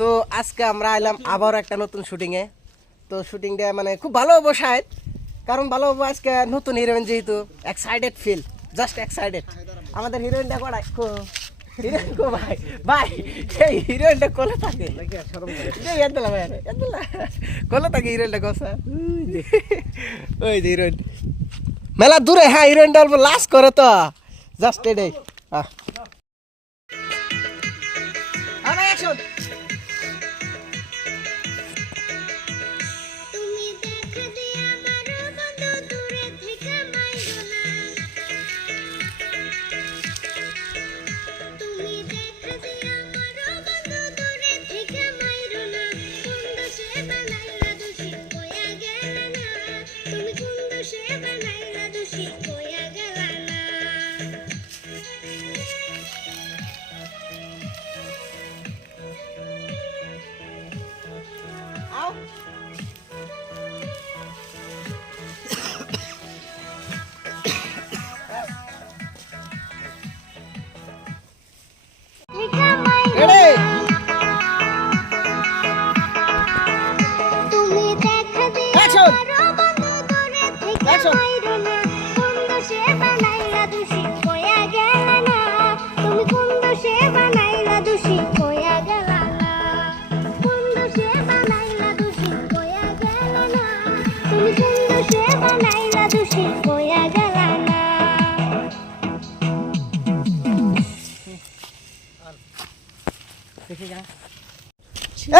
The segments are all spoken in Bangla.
তো আজকে আমরা এলাম আবার একটা নতুন শুটিং এ। তো শুটিংটা মানে খুব ভালো হবো শায়দ, কারণ ভালো হবো আজকে নতুন হিরোইন যেহেতু এক্সাইটেড ফিল, জাস্ট এক্সাইটেড। আমাদের হিরোইনটা কড়াই হিরোইন কো ভাই ভাই এই হিরোইনটা কোলে থাকে কোলে থাকে হিরোইনটা কথা ওই যে হিরোইন মেলা দূরে। হ্যাঁ হিরোইনটা অল্প লাশ করে তো জাস্ট এটাই। অ্যাকশন।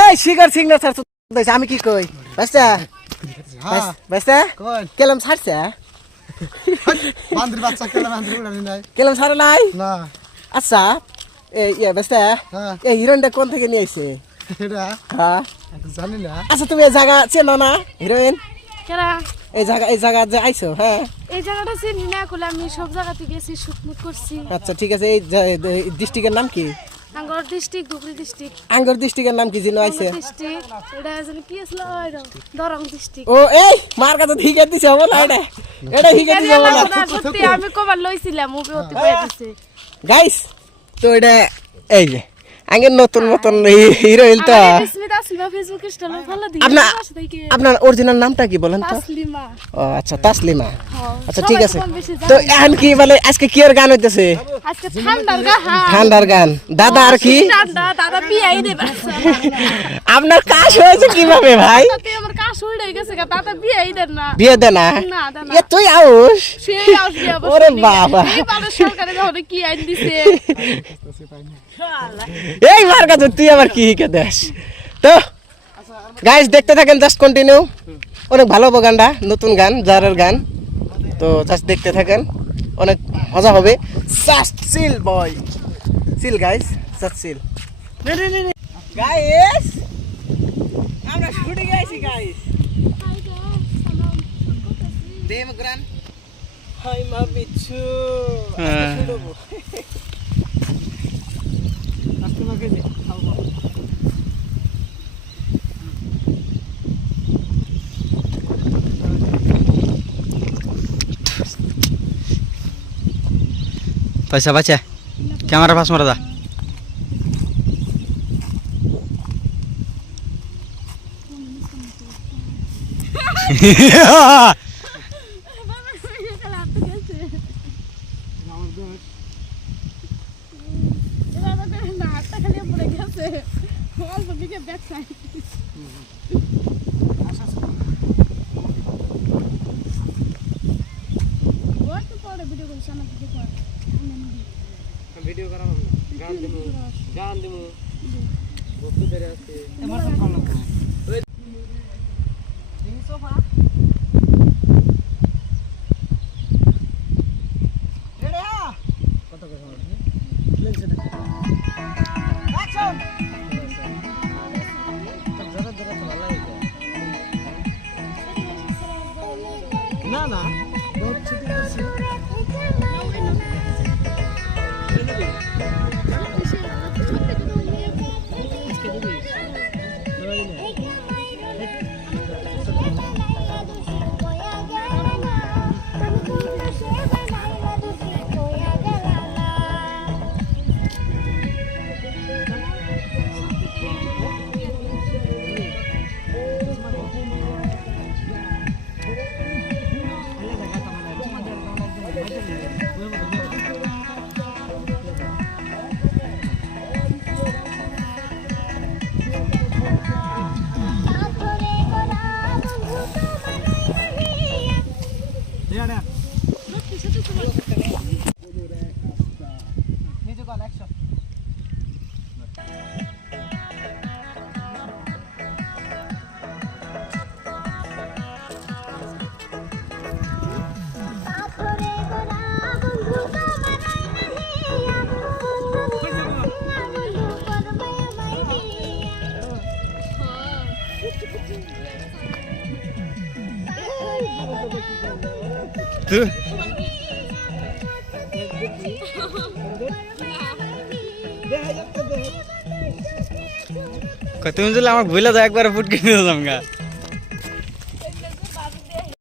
এই শিকার সিগনেচার তো দিছে, আমি কি কই বাস্তা বাস্তা কেলাম ছাড়ছে বান্দর বাচ্চা কেলাম ছাড়ে নাই না। আচ্ছা এই বাস্তা এই হিরোইনটা কোন থেকে নিয়ে আইছে এটা হ্যাঁ জানি না। আচ্ছা তুমি এই জায়গা চেনো না হিরোইন কেরা এই জায়গা যে আইছো? হ্যাঁ এই জায়গাটা চিনি না, কইলে আমি সব জায়গাতে গেছি, শুটমুট করছি। আচ্ছা ঠিক আছে। এই ডিস্ট্রিক্টের নাম কি? আঙ্গর ডিস্ট্রিক্ট, ধুবড়ী ডিস্ট্রিক্ট। আঙ্গর ডিস্ট্রিক্টের নাম কি জিনো আইছে? ডিস্ট্রিক্ট এটা জানি কি আসলো, ওইরো দরং ডিস্ট্রিক্ট। ও এই মার কাছে হিকে দিছে হবে না এটা হিকে দিছে হবে না। সত্যি আমি কবার লইছিলাম, মুভি হতে বইয়া দিছে। গাইস তো এটা এই যে আগে নতুন হিরোইন তো স্মিতা আসলিমা ফেসবুকে স্টলে ফলো দিই। আপনার অরিজিনাল নামটা কি বলেন তো? তাসলিমা। ও আচ্ছা তাসলিমা। আচ্ছা ঠিক আছে। তো তো এখন কি বলে আজকে কি এর গান হইতেছে? আজকে ঠান্ডার গান। ঠান্ডার গান। দাদা আর কি দাদা বিয়াই দেবে। আপনার কাজ হয়েছে কিভাবে ভাই? আমার কাজ হয়ে গেছে, দাদা বিয়াই দেন না। বিয়ে দেন না? এ তুই আউস সেই আউস বিয়া বসে। ওরে বাবা, এই বাবা সরকারে যখন কি আইন দিছে। এই মার কাছে তুই আবার কি হিকে দেস? তো গাইস দেখতে থাকেন, জাস্ট কন্টিনিউ। অনেক ভালো হবে গানটা, নতুন গান, জারের গান। তো জাস্ট দেখতে থাকেন, অনেক মজা হবে। জাস্ট চিল বয়, চিল গাইস, জাস্ট চিল। গাইস আমরা শুটিং এ আইছি গাইস। দেম গ্রান হাই মা বিচ্ছু শুটবো। पैसा बचा कैमरा पास मरदा ভিডিও করা হবে, গান দিমু বস্তু বেরে আছে আমার সব ভালো লাগে। ওই এই সোফা রেডি কত কথা বলছি লেন্সে দেখো অ্যাকশন। তব জরা জরা তো ভালো লাগে না না বহুত ছুটি করছি। তুই তুমি যদি আমার ভুলে যাও একবার ফুট কিনে দিলাম গা